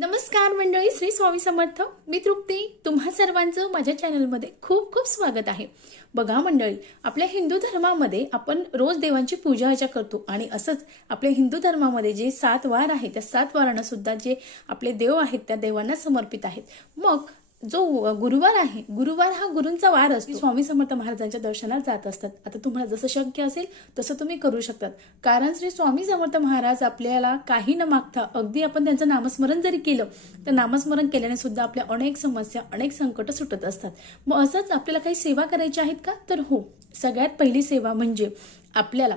नमस्कार मंडळी, श्री स्वामी समर्थ. मी तृप्ती. तुम्हा सर्वांचं माझ्या चॅनलमध्ये खूप खूप स्वागत आहे. बघा मंडळी, आपल्या हिंदू धर्मामध्ये आपण रोज देवांची पूजा अर्चा करतो आणि असंच आपल्या हिंदू धर्मामध्ये जे 7 वार आहेत त्या 7 वारांना सुद्धा जे आपले देव आहेत त्या देवांना समर्पित आहेत. मग जो गुरुवार आहे, गुरुवार हा गुरूंचा वार असतो. स्वामी समर्थ महाराजांच्या दर्शनाला जात असतात. आता तुम्हाला जसं शक्य असेल तसं तुम्ही करू शकतात, कारण श्री स्वामी समर्थ महाराज आपल्याला काही न मागता अगदी आपण त्यांचं नामस्मरण जरी केलं तर नामस्मरण केल्याने सुद्धा आपल्या अनेक समस्या अनेक संकट सुटत असतात. मग असंच आपल्याला काही सेवा करायची आहेत का? तर हो, सगळ्यात पहिली सेवा म्हणजे आपल्याला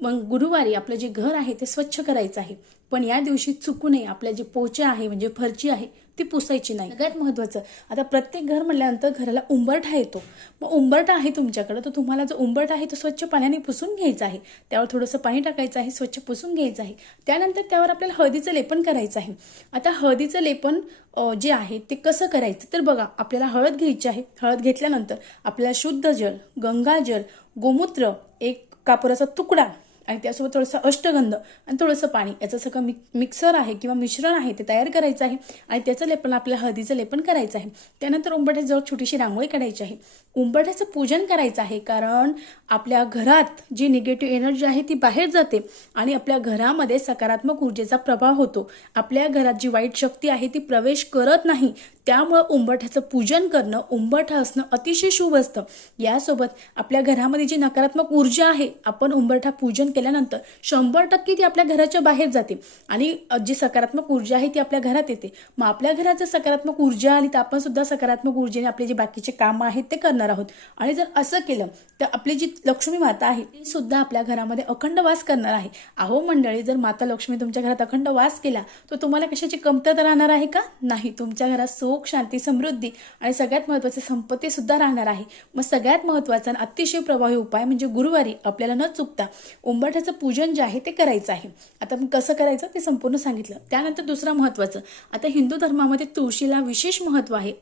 मग गुरुवारी आपलं जे घर आहे ते स्वच्छ करायचं आहे. पण या दिवशी चुकू नये आपल्या जे पोचा आहे म्हणजे फरची आहे ती पुसायची नाही. सगळ्यात महत्वाचं, आता प्रत्येक घर म्हटल्यानंतर घराला उंबरठा येतो. मग उंबरठा आहे तुमच्याकडे तर तुम्हाला जो उंबरठा आहे तो स्वच्छ पाण्याने पुसून घ्यायचा आहे. त्यावर थोडंसं पाणी टाकायचं आहे, स्वच्छ पुसून घ्यायचं आहे. त्यानंतर त्यावर आपल्याला हळदीचं लेपन करायचं आहे. आता हळदीचं लेपन जे आहे ते कसं करायचं तर बघा, आपल्याला हळद घ्यायची आहे. हळद घेतल्यानंतर आपल्याला शुद्ध जल, गंगाजल, गोमूत्र, एक कापुराचा तुकडा आणि त्यासोबत थोडंसं अष्टगंध आणि थोडंसं पाणी याचं सगळं मिक्सर आहे किंवा मिश्रण आहे ते तयार करायचं आहे आणि त्याचं लेपन आपल्याला हळदीचं लेपन करायचं आहे. त्यानंतर उंबरठ्याजवळ छोटीशी रांगोळी काढायची आहे. उंबरठ्याचं पूजन करायचं आहे, कारण आपल्या घरात जी निगेटिव्ह एनर्जी आहे ती बाहेर जाते आणि आपल्या घरामध्ये सकारात्मक ऊर्जेचा प्रभाव होतो. आपल्या घरात जी वाईट शक्ती आहे ती प्रवेश करत नाही. त्यामुळे उंबरठ्याचं पूजन करणं, उंबरठा असणं अतिशय शुभ असतं. यासोबत आपल्या घरामध्ये जी नकारात्मक ऊर्जा आहे, आपण उंबरठा पूजन केल्यानंतर 100% ती आपल्या घराच्या बाहेर जाते आणि जी सकारात्मक ऊर्जा आहे ती आपल्या घरात येते. मग आपल्या घरात जर सकारात्मक ऊर्जा आली तर आपण सुद्धा सकारात्मक ऊर्जेने आपले जे बाकीचे कामं आहेत ते करणार आहोत. आणि जर असं केलं तर आपली जी लक्ष्मी माता आहे ती सुद्धा आपल्या घरामध्ये अखंड वास करणार आहे. अहो मंडळी, जर माता लक्ष्मी तुमच्या घरात अखंड वास केला तर तुम्हाला कशाची कमतरता राहणार आहे का? नाही. तुमच्या घरात सुख, शांती, समृद्धी आणि सगळ्यात महत्त्वाची संपत्ती सुद्धा राहणार आहे. मग सगळ्यात महत्त्वाचा आणि अतिशय प्रभावी उपाय म्हणजे गुरुवारी आपल्याला न चुकता उंबरठ्याचं पूजन जे आहे ते करायचं आहे. आता आपण कसं करायचं ते संपूर्ण सांगितलं. त्यानंतर दुसरं महत्त्वाचं, आता हिंदू धर्मामध्ये तुळशीला विशेष महत्त्व आहे.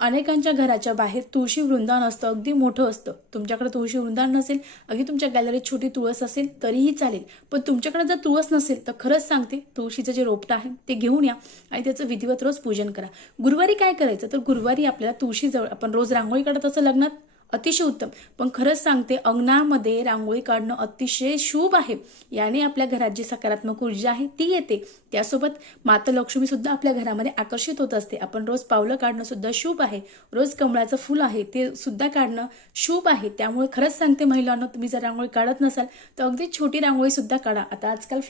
अनेकांच्या घराच्या बाहेर तुळशी वृंदावन असतं, अगदी मोठं असतं. तुमच्याकडे तुळशी वृंदावन नसेल, अगदी तुमच्या गॅलरीत छोटी तुळस असेल तरीही चालेल. पण तुमच्याकडे जर तुळस नसेल तर खरंच सांगते, तुळशीचं जे रोपटं आहे ते घेऊन या आणि त्याचं विधिवत रोज पूजन करा. गुरुवारी काय करायचं तर गुरुवारी आपल्याला तुळशीजवळ आपण रोज रांगोळी काढत असं लग्नात, अतिशय उत्तम. पण खरंच सांगते, अंगणामध्ये रांगोळी काढणं अतिशय शुभ आहे. याने आपल्या घरात जी सकारात्मक ऊर्जा आहे ती येते. त्यासोबत माता लक्ष्मी सुद्धा आपल्या घरामध्ये आकर्षित होत असते. आपण रोज पावलं काढणं सुद्धा शुभ आहे. रोज कमळाचं फुल आहे ते सुद्धा काढणं शुभ आहे. त्यामुळे खरंच सांगते महिलांना, तुम्ही जर रांगोळी काढत नसाल तर अगदी छोटी रांगोळी सुद्धा काढा. आता आजकाल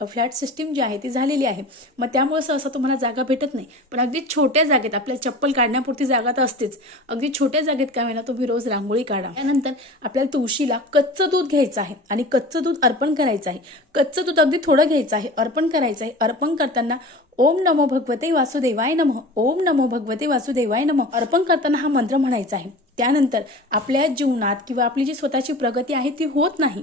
फ्लॅट सिस्टीम जी आहे ती झालेली आहे. मग त्यामुळे सहसा तुम्हाला जागा भेटत नाही. पण अगदी छोट्या जागेत, आपल्याला चप्पल काढण्यापुरती जागा तर असतेच, अगदी छोट्या जागेत काय होईना तुम्ही रोज रांगोळी काढा. त्यानंतर आपल्याला तुळशीला कच्चं दूध घ्यायचं आहे आणि कच्चं दूध अर्पण करायचं आहे. कच्चं दूध अगदी थोडं घ्यायचं आहे, अर्पण करायचं आहे. अर्पण करताना ओम नमो भगवते वासुदेवाय नमः, ओम नमो भगवते वासुदेवाय नमः अर्पण करताना हा मंत्र म्हणायचा आहे. त्यानंतर आपल्या जीवनात किंवा आपली जी स्वतःची प्रगती आहे ती होत नाही,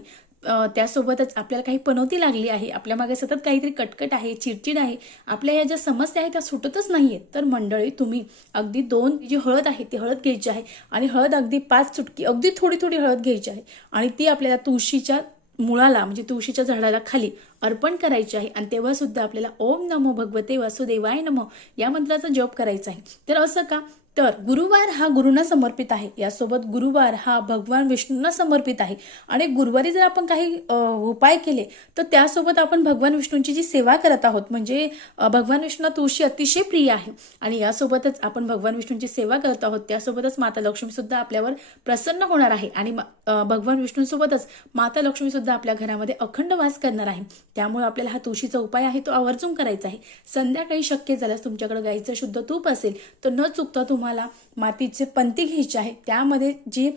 त्यासोबतच आपल्याला काही पनौती लागली आहे, आपल्या मागे सतत काहीतरी कटकट आहे, चिडचिड आहे, आपल्या या ज्या समस्या आहेत त्या सुटतच नाहीये, तर मंडळी तुम्ही अगदी 2 जी हळद आहे ती हळद घ्यायची आहे आणि हळद अगदी 5 चुटकी, अगदी थोडी थोडी हळद घ्यायची आहे आणि ती आपल्याला तुळशीच्या मुळाला म्हणजे तुळशीच्या झाडाला खाली अर्पण करायची आहे. आणि तेव्हा सुद्धा आपल्याला ओम नमो भगवते वासुदेवाय नमः या मंत्राचा जप करायचा आहे. तर असं का? तर गुरुवार हा गुरूंना समर्पित आहे. यासोबत गुरुवार हा भगवान विष्णूंना समर्पित आहे आणि गुरुवारी जर आपण काही उपाय केले तर त्यासोबत आपण भगवान विष्णूंची जी सेवा करत आहोत, म्हणजे भगवान विष्णूंना तुळशी अतिशय प्रिय आहे आणि यासोबतच आपण भगवान विष्णूंची सेवा करत आहोत, त्यासोबतच माता लक्ष्मी सुद्धा आपल्यावर प्रसन्न होणार आहे आणि भगवान विष्णूंसोबतच माता लक्ष्मी सुद्धा आपल्या घरामध्ये अखंड वास करणार आहे. त्यामुळे आपल्याला हा तुळशीचा उपाय आहे तो आवर्जून करायचा आहे. संध्याकाळी शक्य झाल्यास तुमच्याकडे गाईचं शुद्ध तूप असेल तर न चुकता तुम्हाला मातीचे पंती घ्यायची आहे, त्यामध्ये जी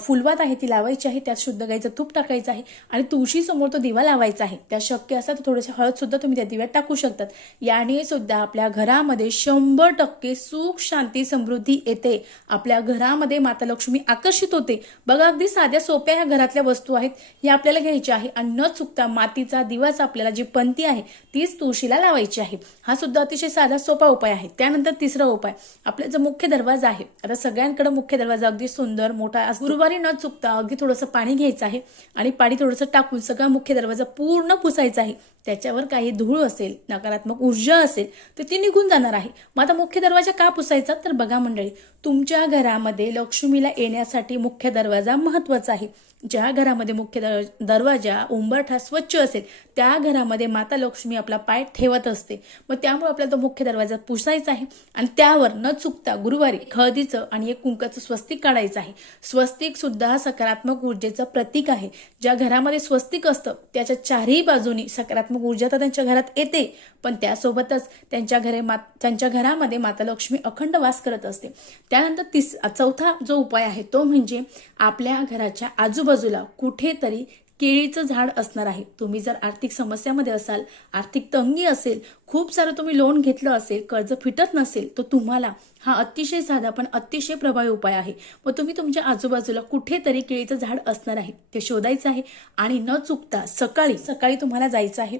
फुलवात आहे ती लावायची आहे, त्यात शुद्ध गाईचं तूप टाकायचं आहे आणि तुळशी समोर तो दिवा लावायचा आहे. त्या शक्य असतात तर थोडेसे हळद सुद्धा तुम्ही त्या दिव्यात टाकू शकतात. याने सुद्धा आपल्या घरामध्ये 100% सुख, शांती, समृद्धी येते. आपल्या घरामध्ये माता लक्ष्मी आकर्षित होते. बघा, अगदी साध्या सोप्या ह्या घरातल्या वस्तू आहेत, ह्या आपल्याला घ्यायच्या आहे आणि न चुकता मातीचा दिवाचा आपल्याला जी पंती आहे तीच तुळशीला लावायची आहे. हा सुद्धा अतिशय साधा सोपा उपाय आहे. त्यानंतर तिसरा उपाय, आपला जो मुख्य दरवाजा आहे, आता सगळ्यांकडे मुख्य दरवाजा अगदी सुंदर मोठा असतो. गुरुवारी न चुकता अगदी थोडंसं पाणी घ्यायचं आहे आणि पाणी थोडंसं टाकून सगळा मुख्य दरवाजा पूर्ण पुसायचा आहे. त्याच्यावर काही धूळ असेल, नकारात्मक ऊर्जा असेल तर ती निघून जाणार आहे. मग आता मुख्य दरवाजा का पुसायचा? तर बघा मंडळी, तुमच्या घरामध्ये लक्ष्मीला येण्यासाठी मुख्य दरवाजा महत्वाचा आहे. ज्या घरामध्ये मुख्य दरवाजा उंबरठा स्वच्छ असेल त्या घरामध्ये माता लक्ष्मी आपला पाय ठेवत असते. मग त्यामुळे आपल्याला तो मुख्य दरवाजा पुसायचा आहे आणि त्यावर न चुकता गुरुवारी हळदीचं आणि एक कुंकाचं स्वस्तिक काढायचं आहे. स्वस्तिक सुद्धा सकारात्मक ऊर्जेचं प्रतीक आहे. ज्या घरामध्ये स्वस्तिक असतं त्याच्या चारही बाजूनी सकारात्मक ऊर्जा तर त्यांच्या घरात येते, पण त्यासोबतच त्यांच्या घरामध्ये माता लक्ष्मी अखंड वास करत असते. त्यानंतर चौथा जो उपाय आहे तो म्हणजे आपल्या घराच्या आजूबाजूला कुठेतरी केळीचं झाड असणार आहे. तुम्ही जर आर्थिक समस्यामध्ये असाल, आर्थिक तंगी असेल, खूप सारं तुम्ही लोन घेतलं असेल, कर्ज फिटत नसेल, तर तुम्हाला हा अतिशय साधा पण अतिशय प्रभावी उपाय आहे. मग तुम्ही तुमच्या आजूबाजूला कुठेतरी केळीचं झाड असणार आहे ते शोधायचं आहे आणि न चुकता सकाळी तुम्हाला जायचं आहे.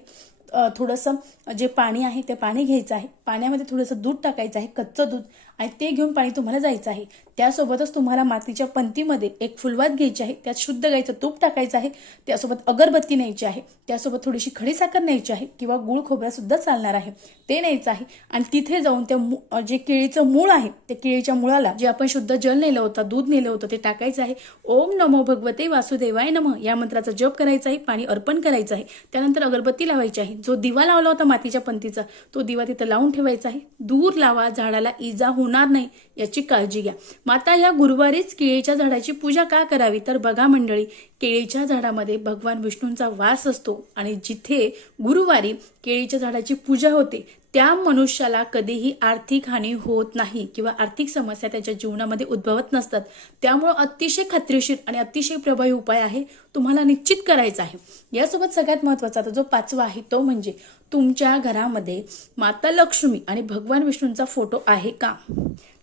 थोडंसं जे पाणी आहे ते पाणी घ्यायचं आहे. पाण्यामध्ये थोडंसं दूध टाकायचं आहे, कच्चं दूध, आणि ते घेऊन पाणी तुम्हाला जायचं आहे. त्यासोबतच तुम्हाला मातीच्या पंतीमध्ये एक फुलवात घ्यायची आहे, त्यात शुद्ध गाईचं तूप टाकायचं आहे, त्यासोबत अगरबत्ती न्यायची आहे, त्यासोबत थोडीशी खडीसाखर न्यायची आहे किंवा गुळ खोबरा सुद्धा चालणार आहे, ते न्यायचं आहे. आणि तिथे जाऊन त्या जे केळीचं मूळ आहे त्या केळीच्या मुळाला जे आपण शुद्ध जल नेलं होतं, दूध नेलं होतं ते टाकायचं आहे. ओम नमो भगवते वासुदेवाय नमः या मंत्राचा जप करायचा आहे, पाणी अर्पण करायचं आहे. त्यानंतर अगरबत्ती लावायची आहे. जो दिवा लावला होता मातीच्या पंतीचा तो दिवा तिथं लावून ठेवायचा आहे. दूर लावा, झाडाला इजा होणार नाही याची काळजी घ्या. माता या गुरुवारीच केळीच्या झाडाची पूजा का करावी? तर बघा मंडळी, केळीच्या झाडामध्ये भगवान विष्णूंचा वास असतो आणि जिथे गुरुवारी केळीच्या झाडाची पूजा होते त्या मनुष्याला कधीही आर्थिक हानी होत नाही किंवा आर्थिक समस्या त्याच्या जीवनामध्ये उद्भवत नसतात. त्यामुळे अतिशय खात्रीशीर आणि अतिशय प्रभावी उपाय आहे, तुम्हाला निश्चित करायचा आहे. यासोबत सगळ्यात महत्वाचा जो पाचवा आहे तो म्हणजे तुमच्या घरामध्ये माता लक्ष्मी आणि भगवान विष्णूंचा फोटो आहे का?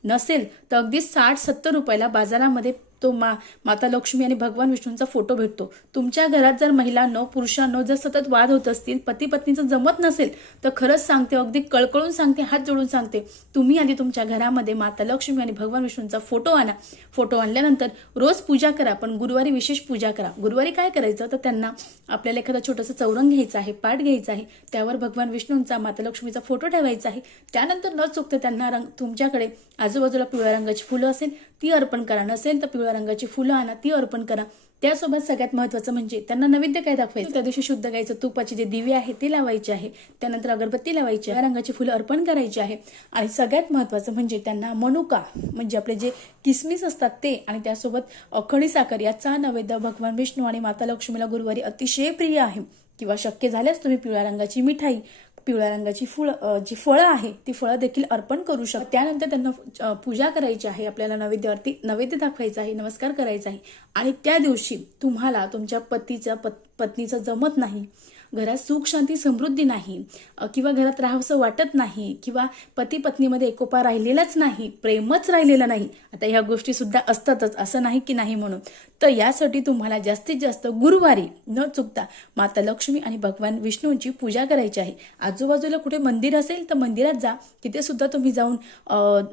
नसेल तर अगदी 60-70 रुपयाला बाजारामध्ये तो माता लक्ष्मी आणि भगवान विष्णूंचा फोटो भेटतो. तुमच्या घरात जर महिलांनो पुरुषांनो जर सतत वाद होत असतील, पती पत्नीचं जमत नसेल, तर खरंच सांगते, अगदी कळकळून सांगते, हात जोडून सांगते, तुम्ही आधी तुमच्या घरामध्ये माता लक्ष्मी आणि भगवान विष्णूंचा फोटो आणा. फोटो आणल्यानंतर रोज पूजा करा, पण गुरुवारी विशेष पूजा करा. गुरुवारी काय करायचं तर त्यांना आपल्याला एखादा छोटंसं चौरंग घ्यायचं आहे, पाट घ्यायचा आहे, त्यावर भगवान विष्णूंचा माता लक्ष्मीचा फोटो ठेवायचा आहे. त्यानंतर न चुकता त्यांना तुमच्याकडे आजूबाजूला पिवळ्या रंगाची फुलं असेल ती अर्पण करा, नसेल तर पिवळ्या रंगाची फुलं आणा, ती अर्पण करा. त्यासोबत सगळ्यात महत्वाचं म्हणजे त्यांना नैवेद्य काय दाखवायचं? त्या दिवशी शुद्ध गाईचं तुपाचे जे दिवे आहे ते लावायचे आहे, त्यानंतर अगरबत्ती लावायची, रंगाची फुलं अर्पण करायची आहे. आणि सगळ्यात महत्वाचं म्हणजे त्यांना मनुका म्हणजे आपले जे किसमिस असतात ते आणि त्यासोबत खडीसाखर याचा नैवेद्य भगवान विष्णू आणि माता लक्ष्मीला गुरुवारी अतिशय प्रिय आहे. किंवा शक्य झाल्यास तुम्ही पिवळ्या रंगाची मिठाई, पिवळ्या रंगाची जी फळं आहे ती फळं देखील अर्पण करू शकता. त्यानंतर त्यांना पूजा करायची आहे, आपल्याला नैवेद्य दाखवायचा आहे, नमस्कार करायचा आहे. आणि त्या दिवशी तुम्हाला तुमच्या पत्नीचं जमत नाही, घरात सुख शांती समृद्धी नाही किंवा घरात राहावंसं वाटत नाही किंवा पती पत्नीमध्ये एकोपा राहिलेलाच नाही, प्रेमच राहिलेलं नाही, आता ह्या गोष्टी सुद्धा असतातच, असं नाही की नाही म्हणून. तर यासाठी तुम्हाला जास्तीत जास्त गुरुवारी न चुकता माता लक्ष्मी आणि भगवान विष्णूंची पूजा करायची आहे. आजूबाजूला कुठे मंदिर असेल तर मंदिरात जा, तिथे सुद्धा तुम्ही जाऊन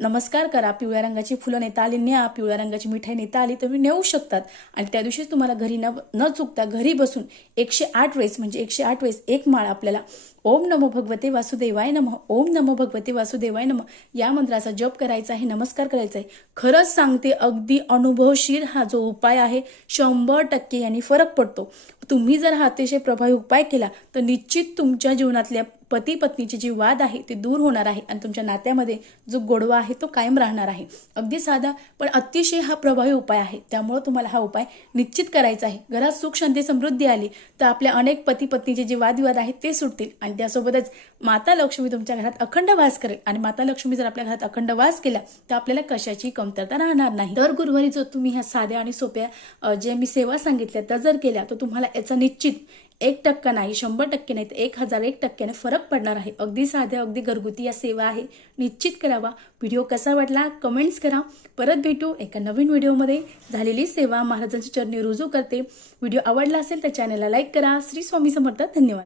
नमस्कार करा. पिवळ्या रंगाची फुलं नेता आली न्या, पिवळ्या रंगाची मिठाई नेता आली तुम्ही नेऊ शकतात. आणि त्या दिवशीच तुम्हाला घरी न चुकता घरी बसून 108 वेळेस म्हणजे 108 वेळेस एक माळ आपल्याला ओम नमो भगवते वासुदेवाय नमः, ओम नमो भगवते वासुदेवाय नमः या मंत्राचा जप करायचा आहे, नमस्कार करायचा आहे. खरंच सांगते, अगदी अनुभवशीर हा जो उपाय आहे 100% यांनी फरक पडतो. तुम्ही जर हा अतिशय प्रभावी उपाय केला तर निश्चित तुमच्या जीवनातल्या पती पत्नीचे जे वाद आहे ते दूर होणार आहे आणि तुमच्या नात्यामध्ये जो गोडवा आहे तो कायम राहणार आहे. अगदी साधा पण अतिशय हा प्रभावी उपाय आहे, त्यामुळे तुम्हाला हा उपाय निश्चित करायचा आहे. घरात सुख शांती समृद्धी आली तर आपल्या अनेक पती पत्नीचे जे वादविवाद आहेत ते सुटतील आणि त्यासोबतच माता लक्ष्मी तुमच्या घरात अखंड वास करेल. आणि माता लक्ष्मी जर आपल्या घरात अखंड वास केला तर आपल्याला कशाची कमतरता राहणार नाही. दर गुरुवारी जर तुम्ही ह्या साध्या आणि सोप्या जे मी सेवा सांगितल्या त्या जर केल्या तर तुम्हाला याचा निश्चित 1% नाही, 100% नाही तर 1001% फरक पडणार आहे. अगदी साध्या अगदी घरगुती या सेवा आहे, निश्चित करावा. व्हिडिओ कसा वाटला कमेंट्स करा. परत भेटू एका नवीन व्हिडिओमध्ये. झालेली सेवा महाराजांच्या चरणी रुजू करते. व्हिडिओ आवडला असेल तर चॅनलला लाईक करा. श्री स्वामी समर्थ. धन्यवाद.